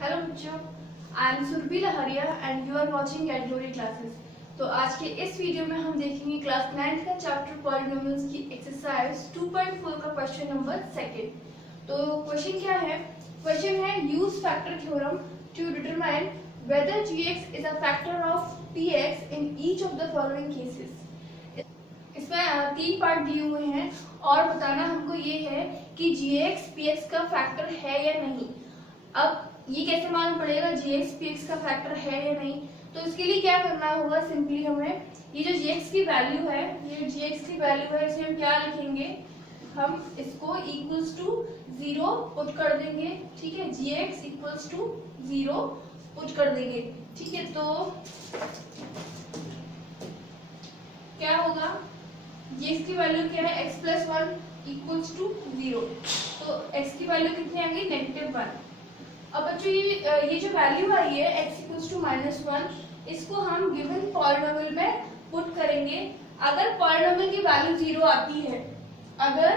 Hello बच्चों, I am Surabhi Lahariya and you are watching category classes. तो आज के इस वीडियो में हम देखेंगे क्लास 9th का चैप्टर पॉलिनोमियल्स की एक्सरसाइज 2.4 का क्वेश्चन नंबर सेकंड। तो क्वेश्चन क्या है? क्वेश्चन है use factor theorem to determine whether gx is a factor of px in each of the following cases। इसमें तीन पार्ट दिए हुए हैं और बताना हमको ये है कि gx px का फैक्टर है या नहीं। अब ये कैसे मालूम पड़ेगा gx px का फैक्टर है या नहीं? तो इसके लिए क्या करना होगा, सिंपली हमें ये जो gx की वैल्यू है, ये gx की वैल्यू है, इसे हम क्या लिखेंगे, हम इसको इक्वल्स टू 0 पुट कर देंगे। ठीक है, gx इक्वल्स टू 0 पुट कर देंगे। ठीक है, तो क्या होगा, gx की वैल्यू क्या है, x प्लस 1 इक्वल्स टू 0। तो x की वैल्यू कितनी आ गई, -1। अब बच्चों ये जो वैल्यू आई है x इक्वल्स टू -1, इसको हम गिवन पॉलिनोमियल में पुट करेंगे। अगर पॉलिनोमियल की वैल्यू 0 आती है, अगर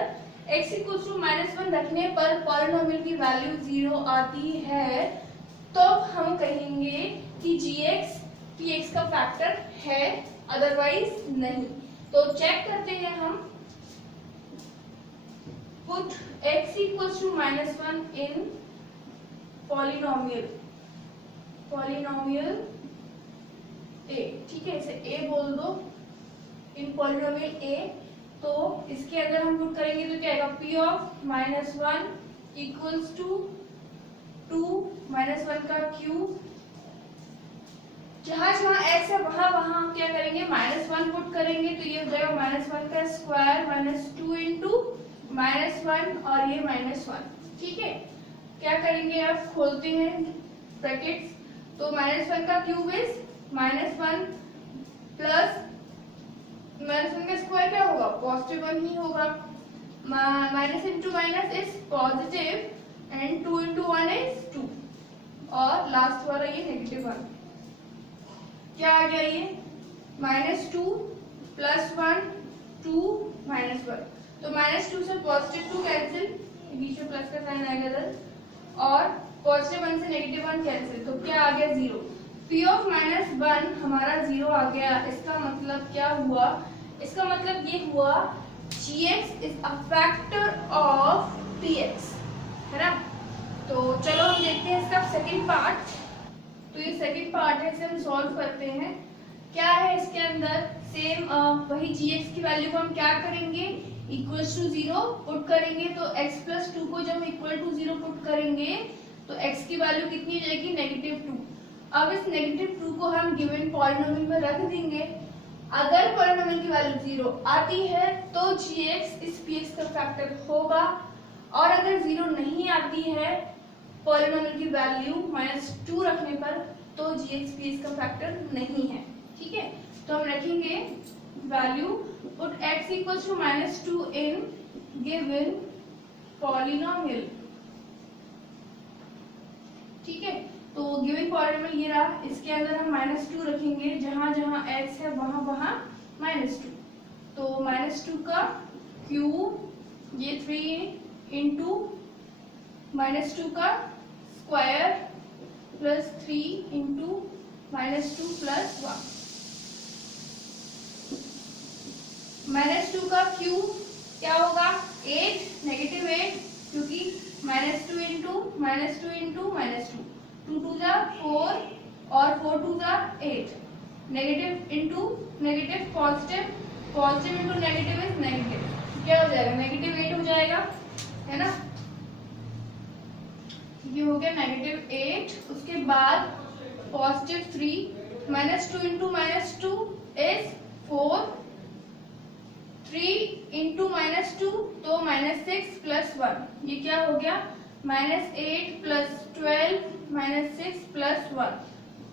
x इक्वल्स टू -1 रखने पर पॉलिनोमियल की वैल्यू 0 आती है, तो हम कहेंगे कि gx px का फैक्टर है, अदरवाइज नहीं। तो चेक करते हैं हम, put x equals to -1 in polynomial a। ठीक है, इसे a बोल दो, इन पॉलिनोमियल a। तो इसके अंदर हम पुट करेंगे तो क्या आएगा, p ऑफ -1 इक्वल्स टू 2 -1 का क्यूब। जहां जहां x है वहां वहां हम क्या करेंगे, -1 पुट करेंगे, तो ये हो जाएगा -1 का स्क्वायर -2 इंटू -1 और ये -1। ठीक है, क्या करेंगे, अब खोलते हैं ब्रैकेट्स, तो -1 का क्यूब इज -1 प्लस -1 का स्क्वायर क्या होगा, +1 ही होगा। Minus into minus is positive and 2 into 1 is 2 और लास्ट वाला ये -1। क्या आ गया, ये -2 प्लस 1 2 -1। तो -2 से +2 कैंसिल, बीच में प्लस का साइन आएगा इधर, और +1 से -1 कैंसिल, तो क्या आ गया, 0। p ऑफ -1 हमारा 0 आ गया। इसका मतलब क्या हुआ, इसका मतलब ये हुआ gx is a factor of px, है ना। तो चलो हम देखते हैं इसका सेकंड पार्ट। तो ये सेकंड पार्ट है, इसे हम सॉल्व करते हैं। क्या है इसके अंदर, सेम वही gx की वैल्यू को हम क्या करेंगे, इक्वल्स टू 0 पुट करेंगे। तो x प्लस 2 को जब इक्वल टू 0 पुट करेंगे तो x की वैल्यू कितनी हो जाएगी, -2। अब इस -2 को हम गिवन पॉलिनोमियल में रख देंगे। अगर पॉलिनोमियल की वैल्यू 0 आती है तो gx इस px का फैक्टर होगा, और अगर 0 नहीं आती है पॉलिनोमियल की वैल्यू -2 रखने पर, तो gx px का फैक्टर नहीं है। ठीक है, तो हम रखेंगे value, put x equals to -2 in given polynomial. ठीक है, तो गिवन पॉलिनोमियल ये रहा, इसके अंदर हम -2 रखेंगे, जहां जहां x है वहां वहां -2। तो -2 का क्यूब, ये 3 इंटू -2 का स्क्वायर प्लस 3 इंटू -2 प्लस 1। -2 का क्यूब क्या होगा, 8 -8, क्योंकि -2 इंटू -2 2 2 जा 4 और 4 2 जा 8। Negative into negative positive, positive into negative is negative, क्या हो जाएगा, -8 हो जाएगा, है ना। ये हो गया -8। उसके बाद +3 -2 इंटू -2 इज 4, 3 इंटू -2 तो -6 प्लस 1, ये क्या हो गया, -8 प्लस 12 -6 प्लस 1।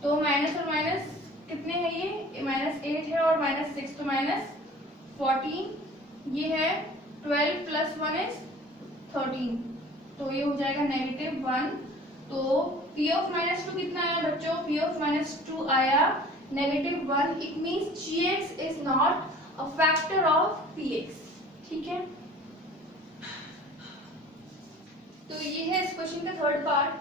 तो माइनस और माइनस कितने हैं, ये -8 है और -6, तो -14। ये है 12 प्लस 1 इज 13, तो ये हो जाएगा -1। तो p ऑफ -2 कितना आया बच्चों, p ऑफ -2 आया -1। It means gx is not a factor of px। ठीक है, तो ये है इस क्वेश्चन का थर्ड पार्ट।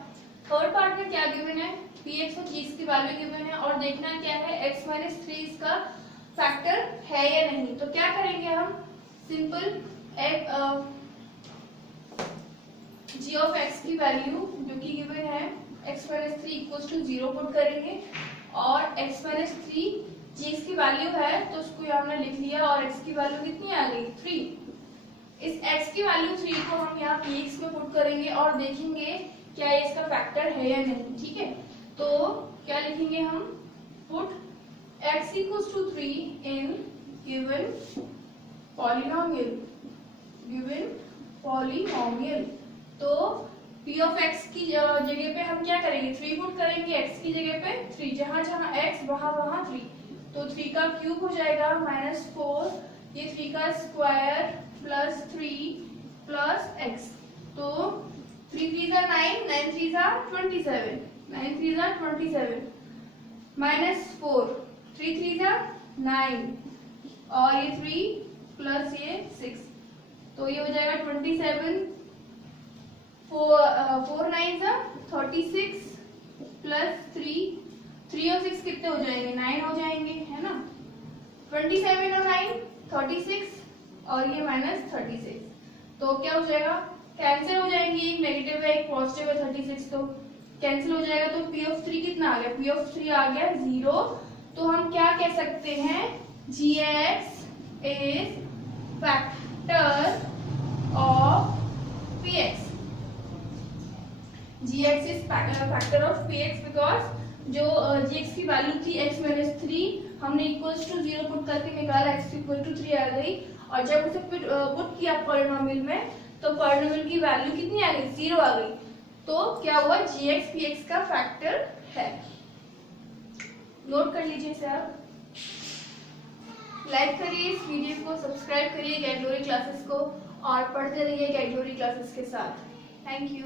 थर्ड पार्ट में क्या गिवन है, px और gx की वैल्यू गिवन है और देखना क्या है x माइनस 3 इसका फैक्टर है या नहीं। तो क्या करेंगे हम, सिंपल g ऑफ x की वैल्यू जो कि गिवन है x minus 3 equals to 0 put करेंगे और x माइनस 3 gx की वैल्यू है तो उसको यहाँ हमने लिख लिया और x की वैल्यू कितनी आ गई 3। इस x की वैल्यू 3 को हम यहाँ px में पुट करेंगे और देखेंगे क्या ये इसका फैक्टर है या नहीं। ठीक है, तो क्या लिखेंगे हम, put x equals to 3 in given polynomial। तो p of x की जगह पे हम क्या करेंगे, 3 पुट करेंगे x की जगह पे 3, जहां जहां x वहां 3, तो 3 का क्यूब हो जाएगा -4, ये 3 का स्क्वायर प्लस 3 प्लस x, तो 3 3 are 9, 9 3 are 27, 9 3 are 27 -4, 3 3 are 9 और ये 3 प्लस ये 6, तो ये हो जाएगा 27, 4 9 are 36 प्लस 3 और 6 कितने हो जाएंगे, 9 हो जाएंगे, है ना। 27 और 9 36 और ये -36, तो क्या हो जाएगा, कैंसिल हो जाएंगे, एक नेगेटिव है एक पॉजिटिव है 36, तो कैंसिल हो जाएगा। तो p ऑफ 3 कितना आ गया, p ऑफ 3 आ गया 0। तो हम क्या कह सकते हैं, gx is factor of px, gx is factor of px because जो gx की वैल्यू थी x माइनस 3 हमने इक्वल्स टू 0 पुट करके निकाला, x इक्वल टू 3 आ गई और जब उसे पुट किया पॉलिनोमियल में तो पॉलिनोमियल की वैल्यू कितनी आ गई, 0 आ गई। तो क्या हुआ, gx px का फैक्टर है। नोट कर लीजिए इसे आप, लाइक करिए इस वीडियो को, सब्सक्राइब करिए कैटेगरी क्लासेस को और पढ़ते रहिए कैटेगरी क्लासेस के साथ। Thank you.